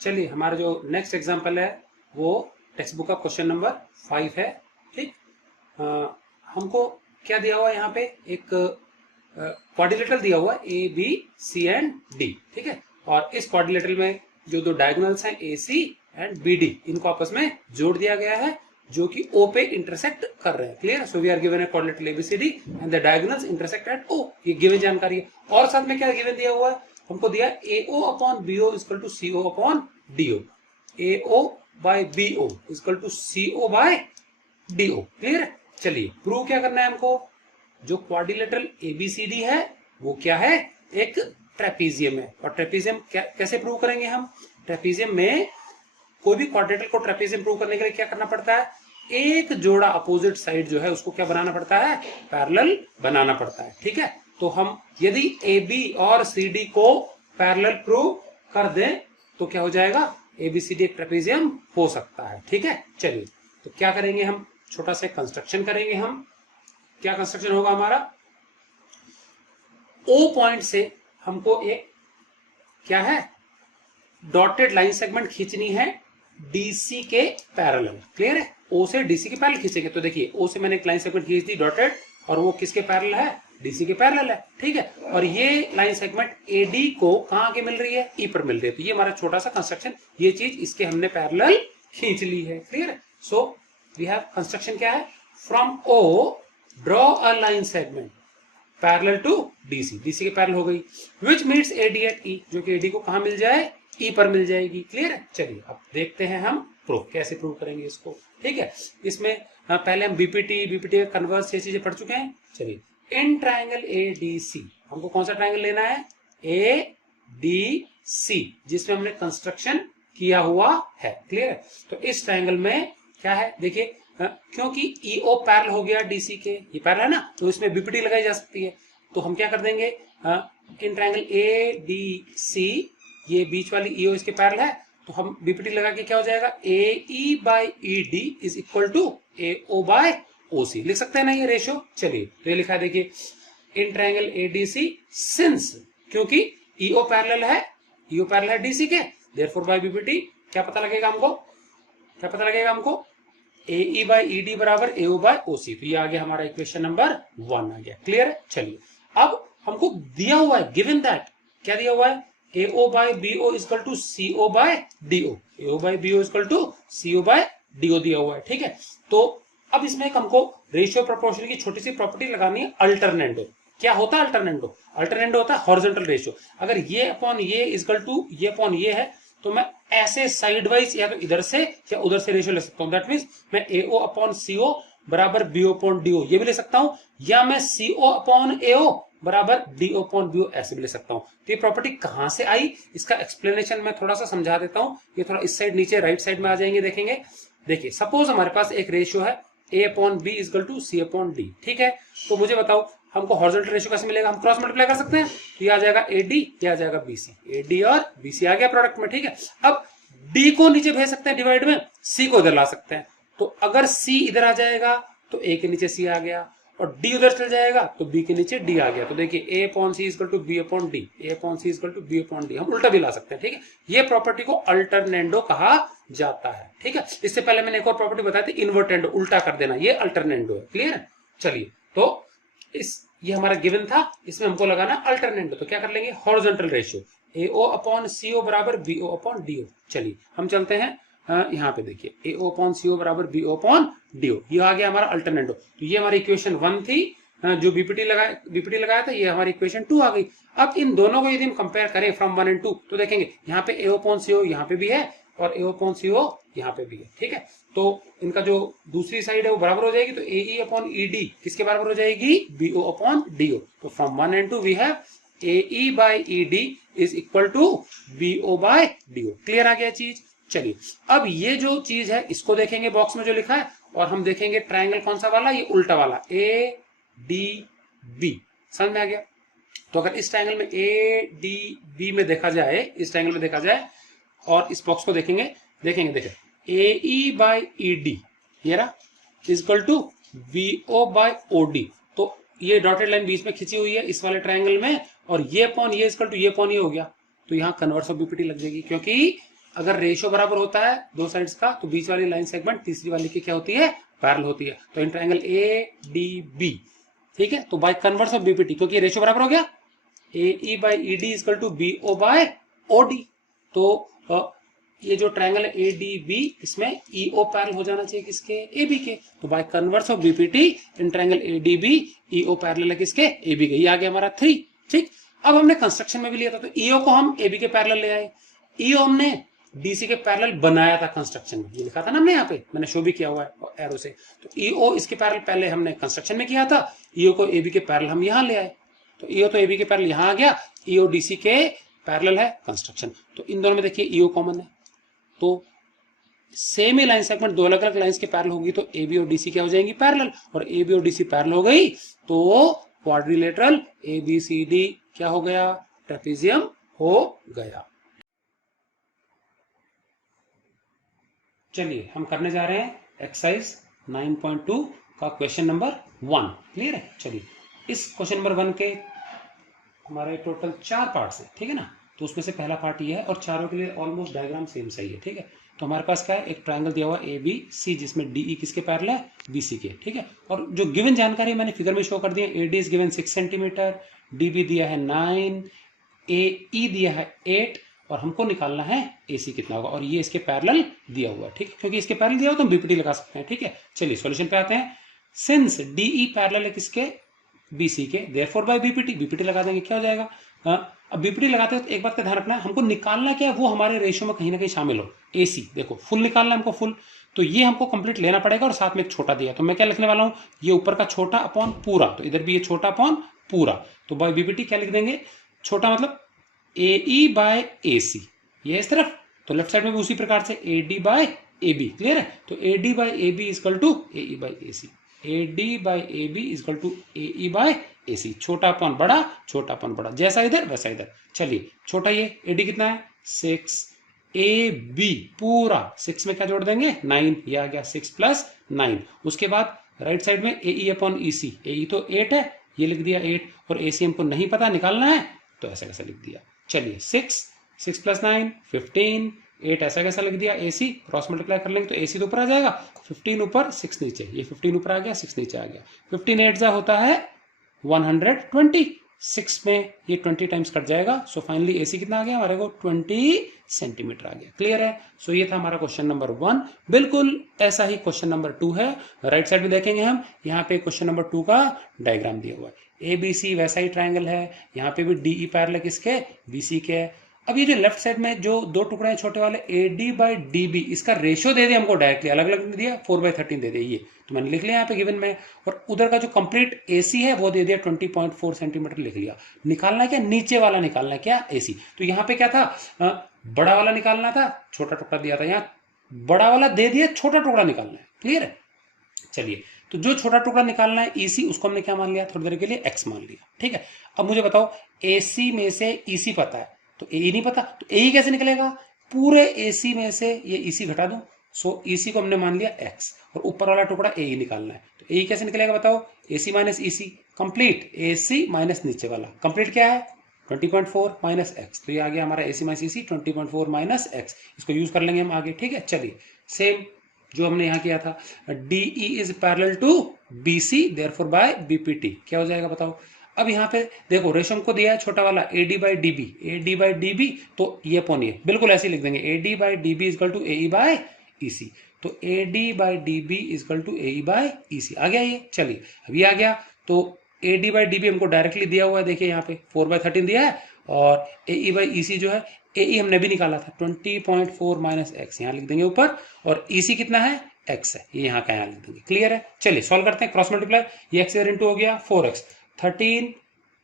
चलिए हमारा जो नेक्स्ट एग्जाम्पल है वो टेक्स्ट बुक का क्वेश्चन नंबर 5 है। ठीक, हमको क्या दिया हुआ है यहाँ पे, एक क्वाड्रिलेटरल दिया हुआ है A B C and D. ठीक है, और इस क्वाड्रिलेटरल में जो दो डायगोनल्स हैं ए सी एंड बी डी, इनको आपस में जोड़ दिया गया है जो कि O पे इंटरसेक्ट कर रहे हैं। Clear, so we are given a quadrilateral ABCD and the diagonals intersect at O। ये गिवन जानकारी है। और साथ में क्या गिवन दिया हुआ है, हमको दिया AO upon BO equal to CO upon DO। AO by BO equal to CO by DO। Clear है। चलिए प्रूव क्या करना है हमको, जो क्वाड्रिलेटरल ABCD है वो क्या है, एक ट्रेपीजियम है। और ट्रेपीजियम कैसे प्रूव करेंगे हम, ट्रेपीजियम में कोई भी क्वाड्रिलेटरल को ट्रेपीजियम प्रूव करने के लिए क्या करना पड़ता है, एक जोड़ा अपोजिट साइड जो है उसको क्या बनाना पड़ता है, पैरेलल बनाना पड़ता है। ठीक है, तो हम यदि AB और CD को पैरेलल प्रूव कर दें तो क्या हो जाएगा, ABCD एक ट्रेपीजियम हो सकता है। ठीक है, चलिए तो क्या करेंगे, हम छोटा सा कंस्ट्रक्शन करेंगे। हम क्या कंस्ट्रक्शन होगा हमारा, O पॉइंट से हमको एक क्या है, डॉटेड लाइन सेगमेंट खींचनी है DC के पैरेलल। क्लियर है, O से DC के पैरेलल खींचेंगे। तो देखिए O से मैंने एक लाइन सेगमेंट खींच दी डॉटेड, और वो किसके पैरेलल है, DC के पैरेलल है। ठीक है, और ये लाइन सेगमेंट AD को कहां आके मिल रही है, E पर मिल रही है। तो ये हमारा छोटा सा कंस्ट्रक्शन, ये चीज इसके हमने पैरेलल खींच ली है। क्लियर है, सो वी हैव कंस्ट्रक्शन क्या है, from O draw a line segment parallel to DC के पैरेलल हो गई, which meets AD at E, जो कि AD को कहां मिल जाए, E पर मिल जाएगी। क्लियर है, चलिए अब देखते हैं हम प्रूफ कैसे प्रूव करेंगे इसको। ठीक है, इसमें पहले हम बीपीटी कन्वर्स ये चीजें पढ़ चुके हैं। चलिए, इन ट्राइंगल ADC हमको कौन सा ट्राइंगल लेना है, ADC, जिसमें हमने कंस्ट्रक्शन किया हुआ है। क्लियर है, तो इस ट्राइंगल में क्या है, देखिए क्योंकि EO पैरेलल हो गया DC के, ये पैरेलल है ना, तो इसमें बीपीटी लगाई जा सकती है। तो हम क्या कर देंगे, इन ट्राइंगल ADC, ये बीच वाली EO इसके पैरेलल है, तो हम बीपीटी लगा के क्या हो जाएगा, AE by ED is equal to AO by OC, लिख सकते हैं ना ये रेशियो। चलिए तो ये लिखा है, देखिए इन ट्राइंगल ADC सिंस, क्योंकि EO पैरेलल है DC के, देयरफॉर बाय बीपीटी क्या पता लगेगा हमको, AE बाई ED बराबर AO बाय OC। तो ये आ गया हमारा इक्वेशन नंबर 1 आ गया। क्लियर है, चलिए अब हमको दिया हुआ है, गिवन दैट क्या दिया हुआ है, AO by BO equal to CO by DO, AO by BO equal to CO by DO दिया हुआ है। ठीक है, तो अब इसमें हमको रेशियो प्रोपोर्शन की छोटी सी प्रॉपर्टी लगानी है, अल्टरनेंडो। क्या होता है अल्टरनेंडो होता है हॉरिजॉन्टल रेशियो। अगर ये अपॉन ये इक्वल टू ये अपॉन ये है, तो मैं ऐसे साइडवाइज या तो इधर से या उधर से रेशियो ले सकता हूं। दैट मींस मैं AO अपॉन CO बराबर BO अपॉन DO ये भी ले सकता हूं, या मैं CO अपॉन AO बराबर DO अपॉन BO ऐसे भी ले सकता हूं। तो ये प्रॉपर्टी कहां से आई, इसका एक्सप्लेनेशन मैं थोड़ा सा समझा देता हूं। ये थोड़ा इस साइड नीचे राइट साइड में आ जाएंगे, देखेंगे। देखिए सपोज हमारे पास एक रेशियो है A upon B equal to C upon D। ठीक है, तो मुझे बताओ हमको हॉरिजॉन्टल रेशियो कैसे मिलेगा, हम क्रॉस मल्टीप्लाई कर सकते हैं। तो ये आ जाएगा AD, ये आ जाएगा BC, AD और BC आ गया प्रोडक्ट में। ठीक है, अब D को नीचे भेज सकते हैं डिवाइड में, C को इधर ला सकते हैं। तो अगर C इधर आ जाएगा तो A के नीचे C आ गया, और D उधर चल जाएगा तो B के नीचे D आ गया। तो देखिए A upon C equal to B upon D, A upon C equal to B upon D, हम उल्टा भी ला सकते हैं। ठीक है, ये प्रॉपर्टी को अल्टरनेंडो कहा जाता है। ठीक है, इससे पहले मैंने एक और प्रॉपर्टी बताई थी, इन्वर्टेंडो, उल्टा कर देना, ये अल्टरनेंडो है। क्लियर है, चलिए तो ये हमारा गिवन था, इसमें हमको लगाना अल्टरनेंडो। तो क्या कर लेंगे, horizontal ratio AO upon CO बराबर BO अपॉन DO। चलिए हम चलते हैं यहाँ पे, देखिए AO अपॉन CO बराबर BO अपॉन DO, ये आ गया हमारा अल्टरनेंडो। तो ये हमारी इक्वेशन 1 थी, जो बीपीटी लगाया था, ये हमारी इक्वेशन 2 आ गई। अब इन दोनों को यदि हम कंपेयर करें फ्रॉम 1 एंड 2, तो देखेंगे यहाँ पे AO अपॉन CO यहाँ पे भी है और AO अपॉन CO यहाँ पे भी है। ठीक है, तो इनका जो दूसरी साइड है वो बराबर हो जाएगी, तो AE अपॉन ED किसके बराबर हो जाएगी, BO अपॉन DO। तो from 1 and 2 we have AE by ED is equal to BO by DO। Clear आ गया चीज। चलिए अब ये जो चीज है इसको देखेंगे बॉक्स में जो लिखा है, और हम देखेंगे ट्राइंगल कौन सा वाला, ये उल्टा वाला ADB। समझ में आ गया। तो अगर इस ट्राइंगल में ADB में देखा जाए, इस ट्राइंगल में देखा जाए और इस बॉक्स को देखेंगे, देखिए AE बाय ED ये रहा equal to BO by OD। तो ये डॉटेड लाइन बीच में खिंची हुई है इस वाले ट्राइंगल में, और ये अपॉन ये इक्वल टू ये अपॉन ये हो गया। तो यहाँ कन्वर्स ऑफ बीपीटी लग जाएगी, क्योंकि अगर रेशियो बराबर होता है दो साइड्स का तो बीच वाली लाइन सेगमेंट तीसरी वाली की क्या होती है, पैरेलल होती है। तो in triangle A D B, ठीक है, तो बाय कन्वर्स ऑफ बीपीटी, क्योंकि रेशियो बराबर हो गया, A E by E D is equal to B O by O D, तो ये जो ट्रायंगल है ए डी बी, इसमें ई ओ पैरेलल हो जाना चाहिए किसके, ए बी के। तो by converse of BPT in triangle A D B E O parallel है किसके, ए बी के। ये आ गया हमारा 3, ठीक। अब हमने कंस्ट्रक्शन में भी लिया था, तो ईओ को हम ए बी के पैरेलल ले आए, ईओ हमने डीसी के पैरेलल बनाया था कंस्ट्रक्शन में, ये लिखा था ना हमने, यहाँ पे मैंने शो भी किया हुआ है एरो से। तो ईओ इसके पैरेलल पहले हमने कंस्ट्रक्शन में किया था, ईओ को ए बी के पैरेलल हम यहाँ ले आए, तो ईओ तो ए बी के पैरेलल यहाँ आ गया, ईओ डीसी के पैरेलल है कंस्ट्रक्शन। तो इन दोनों में देखिए ईओ कॉमन है, तो सेम ही लाइन सेगमेंट दो अलग अलग लाइंस के पैरेलल होगी, तो ए बी और डीसी क्या हो जाएंगी, पैरेलल, और ए बी और डीसी पैरेलल हो गई तो quadrilateral A B C D क्या हो गया, ट्रेपेजियम हो गया। चलिए हम करने जा रहे हैं एक्सरसाइज 9.2 का क्वेश्चन नंबर 1, क्लियर है। चलिए इस क्वेश्चन नंबर 1 के हमारे टोटल 4 पार्ट्स है, ठीक है ना, तो उसमें से पहला पार्ट ये है और चारों के लिए ऑलमोस्ट डायग्राम सेम सही है, ठीक है। तो हमारे पास क्या है, एक ट्रायंगल दिया हुआ ए बी सी, जिसमें डी ई किसके पैरेलल है, बी सी के, ठीक है। और जो गिवन जानकारी मैंने फिगर में शो कर दी है, A D is given 6 centimetre, D B दिया है 9, ए ई दिया है 8, और हमको निकालना है ए सी कितना होगा, और ये इसके पैरेलल दिया हुआ है, ठीक है, क्योंकि इसके पैरेलल दिया हुआ तो हम बीपीटी लगा सकते हैं, ठीक है। चलिए सॉल्यूशन पे आते हैं। सिंस डी ई पैरेलल है किसके, बी सी के, देयरफॉर बाय बीपीटी, बीपीटी लगा देंगे, क्या हो जाएगा। अब बीपीटी लगाते हैं तो एक बात का ध्यान रखना है, हमको निकालना क्या है, वो हमारे रेशियो में कहीं ना कहीं शामिल हो। एसी देखो फुल निकालना हमको, फुल, तो ये हमको कंप्लीट लेना पड़ेगा, और साथ में एक छोटा दिया, तो मैं क्या लिखने वाला हूं, ये ऊपर का छोटा अपॉन पूरा, तो इधर भी ये छोटा अपॉन पूरा, तो बाय बीपीटी क्या लिख देंगे, छोटा मतलब ए ई बाय ए सी, ये इस तरफ, तो लेफ्ट साइड में भी उसी प्रकार से A D by A B, clear है। तो A D by A B is equal to A E by A C, A D by A B is equal to A E by A C, छोटा upon बड़ा, छोटा upon बड़ा, जैसा इधर वैसा इधर। चलिए छोटा ये ए डी कितना है 6, ए बी पूरा 6 में क्या जोड़ देंगे 9, ये आ गया 6 + 9। उसके बाद राइट साइड में ए ई अपॉन ई सी, ए ई तो 8 है, ये लिख दिया 8, और ए सी हमको नहीं पता निकालना है, तो ऐसा कैसा लिख दिया। चलिए 6 + 9 15, 8 ऐसा कैसा लिख दिया, ए सी क्रॉस मल्टीप्लाई कर लेंगे तो ए सी तो ऊपर आ जाएगा, 15 ऊपर 6 नीचे, ये 15 ऊपर आ गया 6 नीचे आ गया, 15 8 होता है 120, 6 में ये 20 टाइम्स कट जाएगा, सो फाइनली एसी कितना आ गया हमारे को 20 सेंटीमीटर आ गया, क्लियर है। सो ये था हमारा क्वेश्चन नंबर 1। बिल्कुल ऐसा ही क्वेश्चन नंबर 2 है, राइट साइड में देखेंगे हम, यहाँ पे क्वेश्चन नंबर 2 का डायग्राम दिया हुआ है, ए बी सी वैसा ही ट्राइंगल है, यहाँ पे भी डी ई पैरेलल किसके, बी सी के है। अब ये जो लेफ्ट साइड में जो दो टुकड़े हैं छोटे वाले, A D by D B, इसका रेशियो दे दिया हमको डायरेक्टली, अलग अलग दिया 4/13 दे दिया, ये तो मैंने लिख लिया यहाँ पे गिवन में, और उधर का जो कंप्लीट एसी है वो दे दिया 20.4 सेंटीमीटर लिख लिया। निकालना क्या, नीचे वाला निकालना क्या, एसी। तो यहाँ पे क्या था, बड़ा वाला निकालना था, छोटा टुकड़ा दिया था, यहाँ बड़ा वाला दे दिया, छोटा टुकड़ा निकालना है, क्लियर है। चलिए तो जो छोटा टुकड़ा निकालना है ईसी, उसको हमने क्या मान लिया, थोड़ी देर के लिए एक्स मान लिया, ठीक है। अब मुझे बताओ एसी में से ईसी पता है तो ए नहीं पता, तो ए कैसे निकलेगा, पूरे एसी में से ये ईसी घटा दूं, सो ईसी को हमने मान लिया एक्स, और ऊपर वाला टुकड़ा ए निकालना है, तो ए कैसे निकलेगा बताओ, AC minus EC, complete AC minus नीचे वाला, कंप्लीट क्या है 20.4 माइनस एक्स, तो ये आ गया हमारा AC minus EC 20.4 minus x, इसको यूज कर लेंगे हम आगे, ठीक है। चलिए सेम जो हमने यहाँ किया था, DE is parallel to BC, therefore by BPT क्या हो जाएगा बताओ। अब यहाँ पे देखो रेशम को दिया है छोटा वाला AD by DB, AD by DB, तो ये अपॉन ये बिल्कुल ऐसे लिख देंगे, AD by DB is equal to AE by EC, तो AD by DB is equal to AE by EC आ गया ये। चलिए अब ये आ गया, तो AD बाई DB हमको डायरेक्टली दिया हुआ है, देखिए यहाँ पे 4/13 दिया है, और AE बाई EC जो है, AE हमने भी निकाला था 20.4 माइनस एक्स, यहाँ लिख देंगे ऊपर, और EC कितना है x है, ये यहाँ का यहाँ लिख देंगे, क्लियर है। चलिए सॉल्व करते हैं, क्रॉस मल्टीप्लाई, ये x इधर इंटू हो गया 4x, 13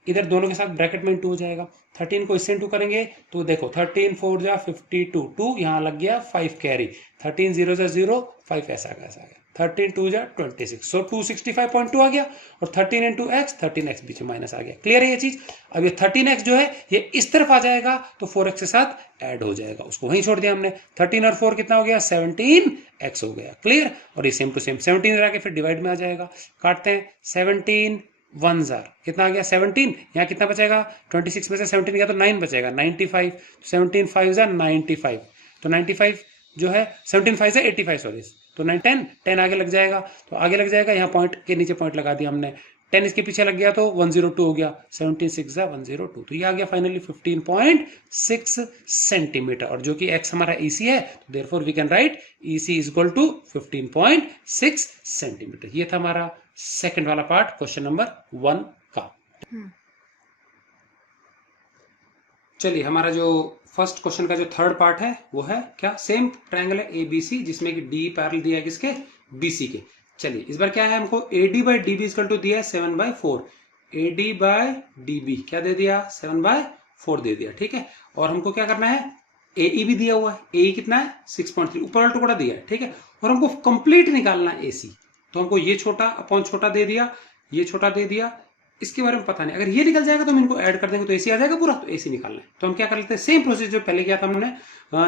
इधर दोनों के साथ ब्रैकेट में इंटू हो जाएगा, 13 को इससे इंटू करेंगे तो देखो 13 4 जा 52, 2 यहाँ लग गया 5 कैरी, 13 0 जा 0, 5 ऐसा कैसा आ गया, 13 2 जा 26, सो 265.2 आ गया, और 13 इंटू एक्स, 13x बीच में माइनस आ गया, क्लियर है ये चीज। अब ये 13x जो है ये इस तरफ आ जाएगा, तो 4x के साथ ऐड हो जाएगा, उसको वहीं छोड़ दिया हमने, 13 और 4 कितना हो गया 17x हो गया, क्लियर। और ये सेम टू सेम 17 आके फिर डिवाइड में आ जाएगा, काटते हैं, 17 1 जार कितना आ गया 17, यहाँ कितना बचेगा 26 में से 17 गया तो 9 बचेगा 95, 17 5 जार 95, तो 95 जो है 17 5 से 85 सॉरी, तो 9 10 आगे लग जाएगा, तो आगे लग जाएगा, यहाँ पॉइंट के नीचे पॉइंट लगा दिया हमने, 10 इसके पीछे लग गया तो 102 हो गया, 17 6 102, तो ये आ गया फाइनली 15.6 सेंटीमीटर, और जो कि x हमारा EC है, तो therefore we can write EC is equal to 15.6 centimetre. ये था हमारा सेकंड वाला पार्ट क्वेश्चन नंबर 1 का। चलिए हमारा जो फर्स्ट क्वेश्चन का जो थर्ड पार्ट है वो है क्या, सेम ट्रायंगल है ABC जिसमें कि D पैरेलल दिया है किसके, BC के। चलिए इस बार क्या है, हमको AD by DB equal to दिया है 7/4, AD बाई DB क्या दे दिया, 7/4 दे दिया, ठीक है। और हमको क्या करना है, AE भी दिया हुआ है, AE कितना है 6.3, ऊपर वाला टुकड़ा दिया है, ठीक है। और हमको कंप्लीट निकालना है AC, तो हमको ये छोटा अपॉन छोटा दे दिया, ये छोटा दे दिया, इसके बारे में पता नहीं, अगर ये निकल जाएगा तो हम इनको ऐड कर देंगे तो AC आ जाएगा पूरा, तो AC निकालना है। तो हम क्या कर लेते हैं, सेम प्रोसेस जो पहले किया था हमने,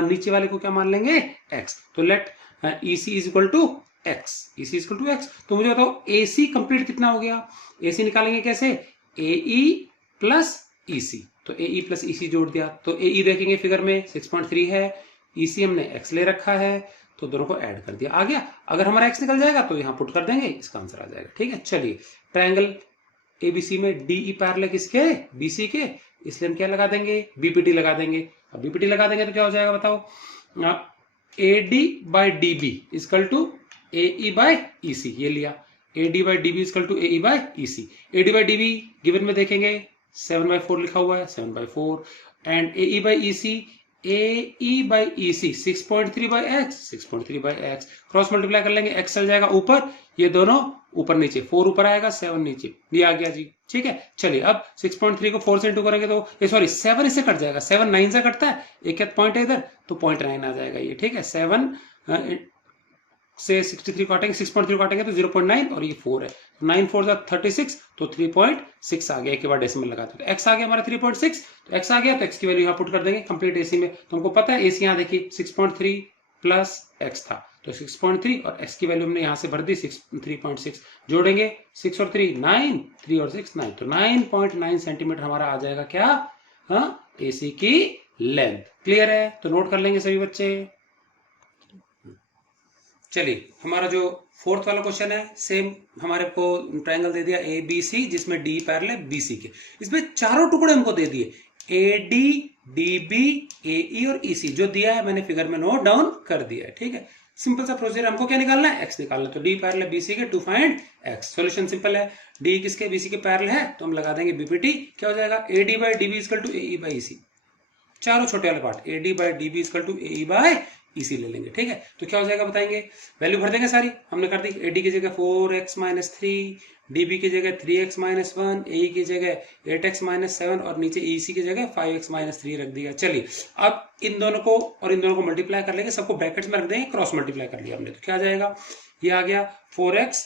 नीचे वाले को क्या मान लेंगे x, तो let EC is equal to x, EC is equal to x। तो मुझे बताओ AC कंप्लीट कितना हो गया, AC निकालेंगे कैसे, AE प्लस EC, तो AE प्लस EC जोड़ दिया, तो AE देखेंगे फिगर में 6.3 है, EC हमने x ले रखा है, तो दोनों को ऐड कर दिया, आ गया। अगर हमारा x निकल जाएगा तो यहाँ पुट कर देंगे, इसका आंसर आ जाएगा, ठीक है। चलिए ट्रायंगल ABC में DE पैरेलल है किसके, BC के, इसलिए हम क्या लगा देंगे, BPT लगा देंगे। अब BPT लगा देंगे तो क्या हो जाएगा बताओ, AD by DB equal to AE by EC, ये लिया, AD by DB equal to AE by EC। AD by DB given में देखेंगे 7/4 लिखा हुआ है, 7/4, and AE by EC, AE by EC 6.3 by x, 6.3 by x, cross multiply कर लेंगे, x चल जाएगा ऊपर, ये दोनों ऊपर नीचे, 4 ऊपर आएगा 7 नीचे, ये आ गया जी, ठीक है। चलिए अब 6.3 को 4 से इंटू करेंगे तो ये सॉरी 7 इससे कट जाएगा, 7 9 से कटता है, एक पॉइंट है इधर, तो 0.9 आ जाएगा ये, ठीक है। 7 से 63 काटेंगे, 6.3 काटेंगे तो 0.9, और ये 4 है, 9 4 36, तो 3.6 आ गया, एक के बाद डेसिमल लगाते तो x आ गया हमारा 3.6, तो x आ गया तो x की वैल्यू यहाँ पुट कर देंगे कंप्लीट AC में। तो हमको पता है AC यहाँ देखिए 6.3 प्लस x था, तो 6.3 और x की वैल्यू हमने यहाँ से भर दी 3.6, जोड़ेंगे 6 और 3 9, 3 और 6 9, तो 9.9 सेंटीमीटर हमारा आ जाएगा क्या, हाँ AC की लेंथ। क्लियर है, तो नोट कर लेंगे सभी बच्चे। चलिए हमारा जो फोर्थ वाला क्वेश्चन है, सेम हमारे को ट्रायंगल दे दिया ABC जिसमें D पैरेलल है BC के, इसमें चारों टुकड़े हमको दे दिए, AD DB AE और EC, जो दिया है मैंने फिगर में नोट डाउन कर दिया है, ठीक है। सिंपल सा प्रोसीजर, हमको क्या निकालना है, x निकालना है, तो D पैरेलल BC के to find x। Solution simple है, D किसके BC के पैरेलल है, तो हम लगा देंगे BPT, क्या हो जाएगा AD by DB equal to AE by EC, चारों छोटे वाले part, AD by DB equal to AE by EC ले लेंगे, ठीक है। तो क्या हो जाएगा बताएंगे, वैल्यू भर देंगे सारी, हमने कर दी, AD की जगह 4x माइनस 3, DB की जगह 3x माइनस 1, AE की जगह 8x माइनस 7, और नीचे EC की जगह 5x माइनस 3 रख दिया। चलिए अब इन दोनों को और इन दोनों को मल्टीप्लाई कर लेंगे, सबको ब्रैकेट्स में रख देंगे, क्रॉस मल्टीप्लाई कर लिया हमने, तो क्या आ जाएगा, ये आ गया 4x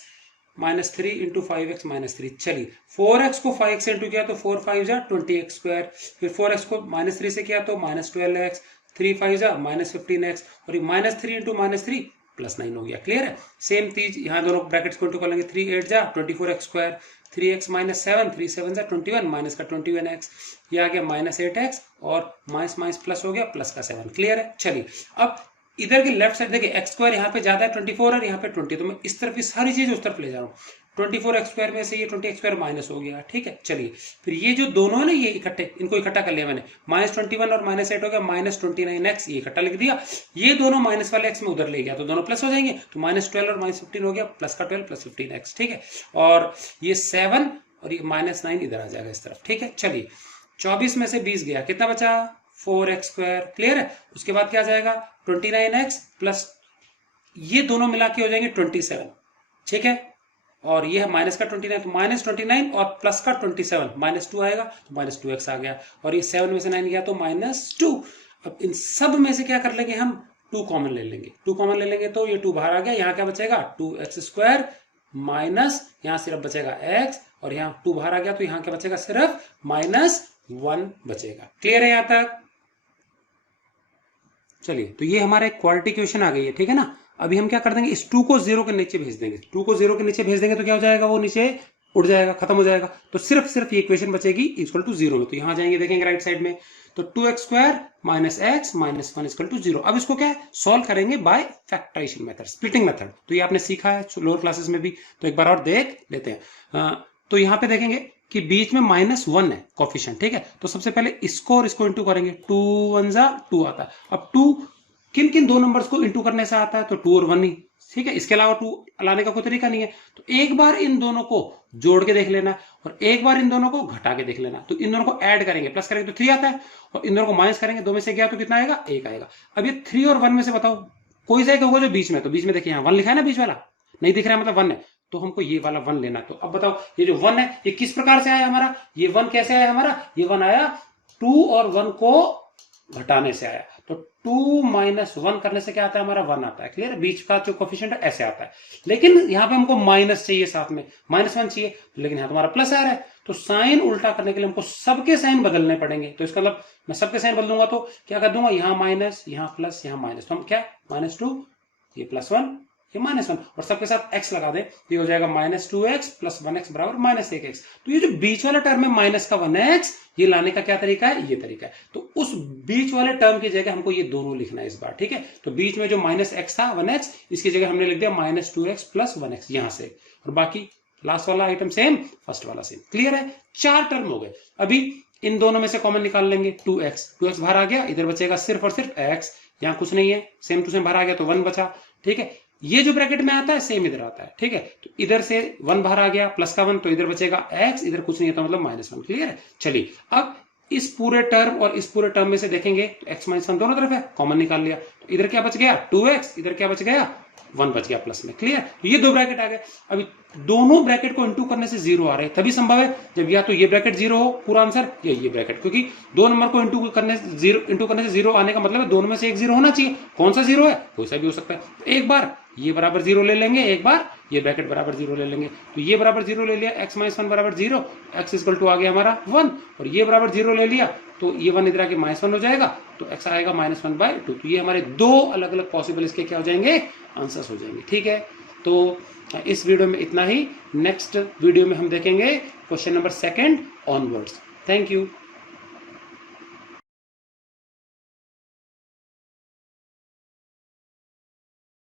minus 3 into 5x minus 3। चलिए 4x को 5x से इंटू किया तो 4 5 जा 20x स्क्वायर, फिर 4x को माइनस 3 से किया तो माइनस 12x, 3 5 जा माइनस 15x, और ये माइनस 3 इंटू माइनस 3 प्लस 9 हो गया। क्लियर है, सेम चीज यहाँ दोनों ब्रैकेट्स को इंटू कर लेंगे, 3 8 जा 24x स्क्वायर, 3x माइनस 7, 3 7 जा 21, माइनस का 21x, ये आ गया माइनस 8x, और माइनस माइनस प्लस हो गया, प्लस का 7। क्लियर है, चलिए अब इधर की लेफ्ट साइड देखिए x स्क्वायर यहाँ पे ज्यादा है 24 और यहाँ पे 20, तो मैं इस तरफ की सारी चीज उस तरफ ले जा रहा हूँ, 24x स्क्वायर में से ये 20x स्क्वायर माइनस हो गया, ठीक है। चलिए फिर ये जो दोनों है ना, ये इकट्ठे, इनको इकट्ठा कर लिया मैंने, माइनस 21 और माइनस 8 हो गया माइनस 29x, ये इकट्ठा लिख दिया, ये दोनों माइनस वाले x में उधर ले गया तो दोनों प्लस हो जाएंगे, तो माइनस 12 और माइनस 15 हो गया, प्लस का 12 प्लस 15x, ठीक है। और ये 7 और ये माइनस 9 इधर आ जाएगा इस तरफ, ठीक है। चलिए 24 में से 20 गया, कितना बचा, 4x स्क्वायर। क्लियर है, उसके बाद क्या आ जाएगा 29x प्लस ये दोनों मिला के हो जाएंगे 27, ठीक है। और ये है माइनस का 29, तो माइनस 29 और प्लस का 27, माइनस 2 आएगा तो माइनस 2x आ गया, और ये 7 में से 9 गया तो माइनस 2। अब इन सब में से क्या कर लेंगे हम, 2 कॉमन ले लेंगे, 2 कॉमन ले लेंगे तो ये 2 बाहर आ गया, यहाँ क्या बचेगा 2x स्क्वायर माइनस, यहाँ सिर्फ बचेगा x, और यहाँ 2 बाहर आ गया तो यहाँ क्या बचेगा, सिर्फ माइनस 1 बचेगा। क्लियर है यहाँ तक। चलिए तो ये हमारा एक क्वाड्रेटिक इक्वेशन आ गई है, ठीक है ना। अभी हम क्या कर देंगे, इस 2 को 0 के नीचे भेज देंगे, 2 को 0 के नीचे भेज देंगे तो क्या हो जाएगा, वो नीचे उड़ जाएगा, खत्म हो जाएगा। तो सिर्फ ये इक्वेशन बचेगी इक्वल टू 0 में। तो यहां जाएंगे, देखेंगे राइट साइड में, तो 2x² minus x minus 1 equal to 0। अब इसको क्या है, सॉल्व करेंगे by factorisation method, splitting method. तो ये आपने सीखा है लोअर क्लासेस में भी, तो एक बार और देख लेते हैं। तो यहाँ पे देखेंगे कि बीच में -1 है कोफिशिएंट, ठीक है। तो सबसे पहले इसको और इसको इंटू करेंगे, 2 1 जा 2 आता है। अब 2 किन किन दो नंबर्स को इंटू करने से आता है, तो 2 और 1 ही, ठीक है। इसके अलावा 2 लाने का कोई तरीका नहीं है। तो एक बार इन दोनों को जोड़ के देख लेना और एक बार इन दोनों को घटा के देख लेना। तो इन दोनों को ऐड करेंगे, प्लस करेंगे तो 3 आता है, और इन दोनों को माइनस करेंगे, 2 में से गया तो कितना आएगा, 1 आएगा। अब ये 3 और 1 में से बताओ कोई सा एक होगा जो बीच में, तो बीच में देखिए यहाँ 1 लिखा है ना, बीच वाला नहीं दिख रहा है, मतलब 1 है, तो हमको ये वाला 1 लेना। तो अब बताओ ये जो 1 है ये किस प्रकार से आया हमारा, ये 1 कैसे आया हमारा, ये 1 आया 2 और 1 को घटाने से आया। तो 2 माइनस 1 करने से क्या आता है हमारा, 1 आता है। क्लियर है, बीच का जो कोफिशिएंट है ऐसे आता है। लेकिन यहां पे हमको माइनस चाहिए, साथ में -1 चाहिए, लेकिन यहां तुम्हारा प्लस आ रहा है। तो साइन उल्टा करने के लिए हमको सबके साइन बदलने पड़ेंगे। तो इसका मतलब मैं सबके साइन बदल दूंगा, तो क्या कर दूंगा, यहाँ माइनस, यहाँ प्लस, यहाँ माइनस। तो हम क्या, -2, ये +1, ये -1, और सबके साथ x लगा दे, तो ये हो जाएगा -2x प्लस 1x बराबर -1x। तो ये जो बीच वाला टर्म है माइनस का 1x, ये लाने का क्या तरीका है, ये तरीका है। तो उस बीच वाले टर्म की जगह हमको ये दोनों लिखना है इस बार, ठीक है। तो बीच में जो -x था 1x, इसकी जगह हमने लिख दिया -2x प्लस 1x यहां से, और बाकी लास्ट वाला आइटम सेम, फर्स्ट वाला सेम। क्लियर है, 4 टर्म हो गए। अभी इन दोनों में से कॉमन निकाल लेंगे, 2x बाहर आ गया, इधर बचेगा सिर्फ और सिर्फ x, यहाँ कुछ नहीं है, सेम टू सेम बाहर आ गया तो 1 बचा, ठीक है। ये जो ब्रैकेट में आता है सेम इधर आता है, ठीक है। तो इधर से 1 बाहर आ गया, प्लस का 1, तो इधर बचेगा x, इधर कुछ नहीं है तो मतलब -1। क्लियर है, चलिए अब इस पूरे टर्म और इस पूरे टर्म में से देखेंगे तो x -1 दोनों तरफ है, कॉमन निकाल लिया, तो इधर क्या बच गया 2x, इधर क्या बच गया 1 बच गया प्लस में। क्लियर, तो ये 2 ब्रैकेट आ गए। अभी दोनों ब्रैकेट को इंटू करने से 0 आ रहे हैं, तभी संभव है जब या तो ये ब्रैकेट 0 हो पूरा आंसर, या ये ब्रैकेट, क्योंकि 2 नंबर को इंटू करने से 0 आने का मतलब है दोनों में से एक 0 होना चाहिए। कौन सा 0 है, कोई सा भी हो सकता है। तो एक बार ये बराबर 0 ले लेंगे, एक बार ये ब्रैकेट बराबर 0 ले लेंगे। तो ये बराबर 0 ले लिया, x -1 बराबर 0, x इक्वल टू आ गया हमारा 1, और ये बराबर 0 ले लिया तो ये 1 इधर आके -1 हो जाएगा, तो x आएगा -1/2। तो ये हमारे 2 अलग अलग पॉसिबल इसके क्या हो जाएंगे, आंसर्स हो जाएंगे। ठीक है, तो इस वीडियो में इतना ही। नेक्स्ट वीडियो में हम देखेंगे question number 2 onwards. Thank you.